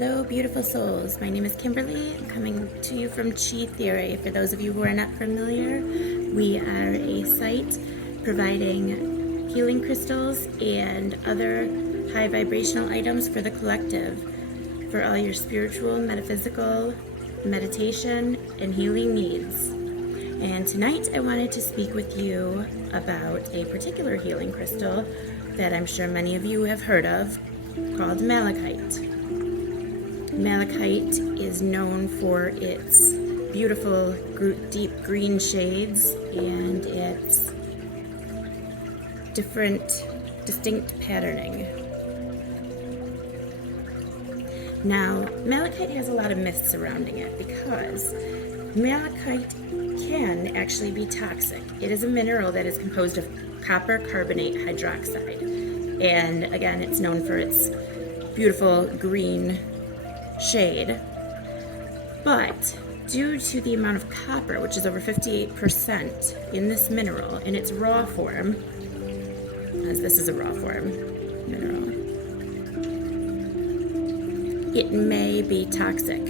Hello, beautiful souls. My name is Kimberly. I'm coming to you from Chi Theory. For those of you who are not familiar, we are a site providing healing crystals and other high vibrational items for the collective, for all your spiritual, metaphysical, meditation, and healing needs. And tonight I wanted to speak with you about a particular healing crystal that I'm sure many of you have heard of, called Malachite. Malachite is known for its beautiful deep green shades and its distinct patterning. Now, malachite has a lot of myths surrounding it because malachite can actually be toxic. It is a mineral that is composed of copper carbonate hydroxide. And again, it's known for its beautiful green shade. But due to the amount of copper, which is over 58% in this mineral, in its raw form, as this is a raw form mineral, it may be toxic.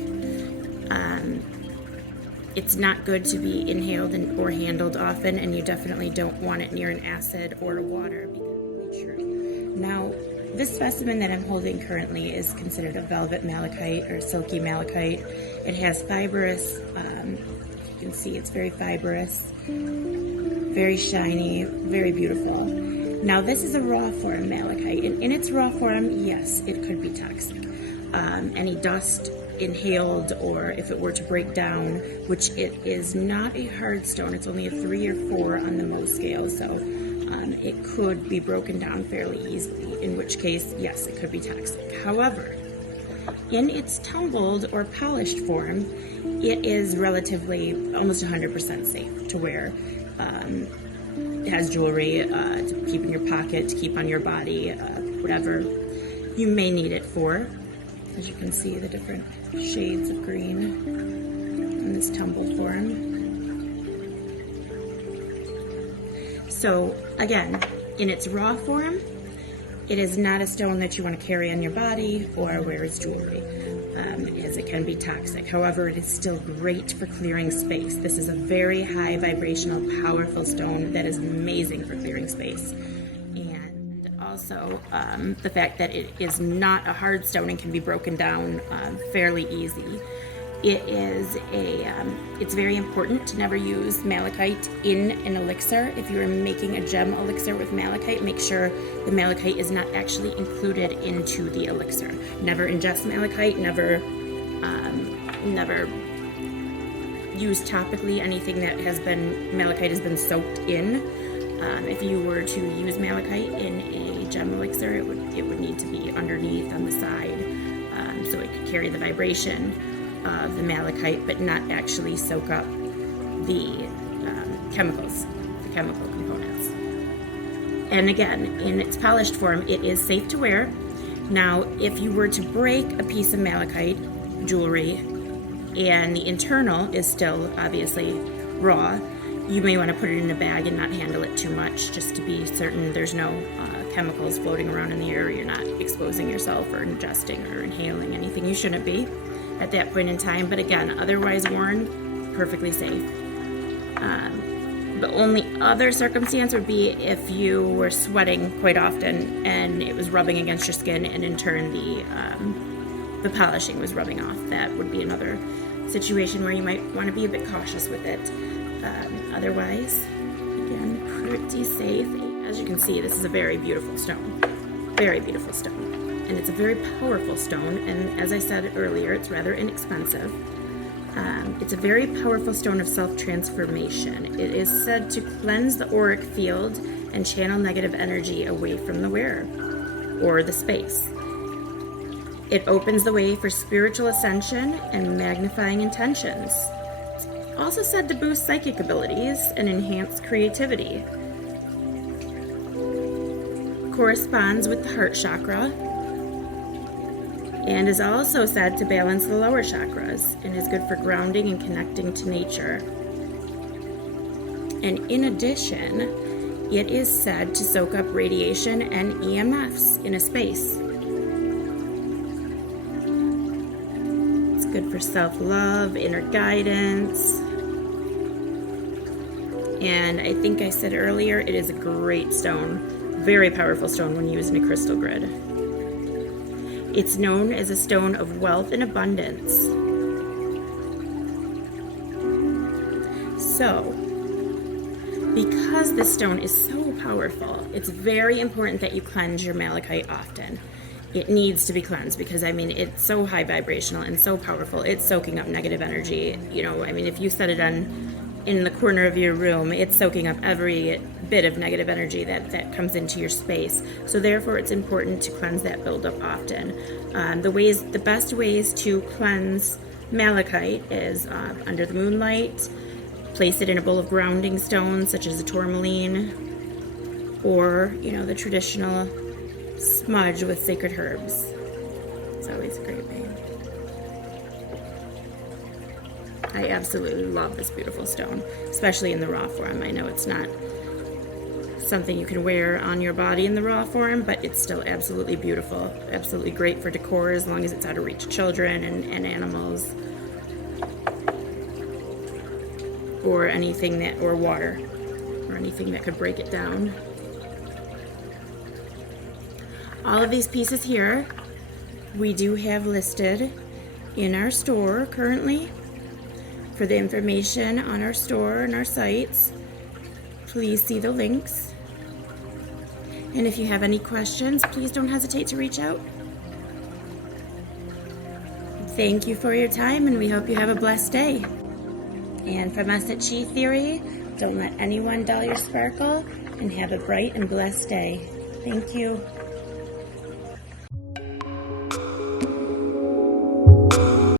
It's not good to be inhaled or handled often, and you definitely don't want it near an acid or water. Now, this specimen that I'm holding currently is considered a velvet malachite or silky malachite. It has fibrous, you can see it's very fibrous, very shiny, very beautiful. Now, this is a raw form malachite, and in its raw form, yes, it could be toxic. Any dust inhaled, or if it were to break down, which it is not a hard stone, it's only a 3 or 4 on the Mohs scale, so it could be broken down fairly easily, in which case, yes, it could be toxic. However, in its tumbled or polished form, it is relatively almost 100% safe to wear. It has jewelry to keep in your pocket, to keep on your body, whatever you may need it for. As you can see, the different shades of green in this tumbled form. So again, in its raw form, it is not a stone that you want to carry on your body or wear as jewelry, as it can be toxic. However, it is still great for clearing space. This is a very high vibrational, powerful stone that is amazing for clearing space. And also, the fact that it is not a hard stone and can be broken down fairly easy. It's very important to never use malachite in an elixir. If you are making a gem elixir with malachite, make sure the malachite is not actually included into the elixir. Never ingest malachite, never use topically anything that malachite has been soaked in. If you were to use malachite in a gem elixir, it would need to be underneath on the side, so it could carry the vibration of the malachite, but not actually soak up the chemicals, the chemical components. And again, in its polished form, it is safe to wear. Now, if you were to break a piece of malachite jewelry and the internal is still obviously raw, you may want to put it in a bag and not handle it too much, just to be certain there's no chemicals floating around in the air. You're not exposing yourself or ingesting or inhaling anything you shouldn't be at that point in time. But again, otherwise worn, perfectly safe. The only other circumstance would be if you were sweating quite often and it was rubbing against your skin, and in turn the polishing was rubbing off. That would be another situation where you might want to be a bit cautious with it. Otherwise, again, pretty safe. As you can see, this is a very beautiful stone. Very beautiful stone. And it's a very powerful stone, and as I said earlier, it's rather inexpensive. It's a very powerful stone of self-transformation. It is said to cleanse the auric field and channel negative energy away from the wearer or the space. It opens the way for spiritual ascension and magnifying intentions. It's also said to boost psychic abilities and enhance creativity. Corresponds with the heart chakra, and is also said to balance the lower chakras, and is good for grounding and connecting to nature. And in addition, it is said to soak up radiation and EMFs in a space. good for self-love, inner guidance. And I think I said earlier, it is a great stone, very powerful stone when used in a crystal grid. It's known as a stone of wealth and abundance. So, because this stone is so powerful, it's very important that you cleanse your malachite often. It needs to be cleansed because, I mean, it's so high vibrational and so powerful. It's soaking up negative energy. You know, I mean, if you set it in the corner of your room, it's soaking up every bit of negative energy that comes into your space. So therefore, it's important to cleanse that buildup often. The best ways to cleanse malachite is under the moonlight. Place it in a bowl of grounding stones, such as a tourmaline, or, you know, the traditional smudge with sacred herbs. It's always a great way. I absolutely love this beautiful stone, especially in the raw form. I know it's not something you can wear on your body in the raw form, but it's still absolutely beautiful. Absolutely great for decor as long as it's out of reach of children and animals. Or anything that, or water, or anything that could break it down. All of these pieces here, we do have listed in our store currently. For the information on our store and our sites, please see the links. And if you have any questions, please don't hesitate to reach out. Thank you for your time, and we hope you have a blessed day. And from us at Chi Theory, don't let anyone dull your sparkle, and have a bright and blessed day. Thank you.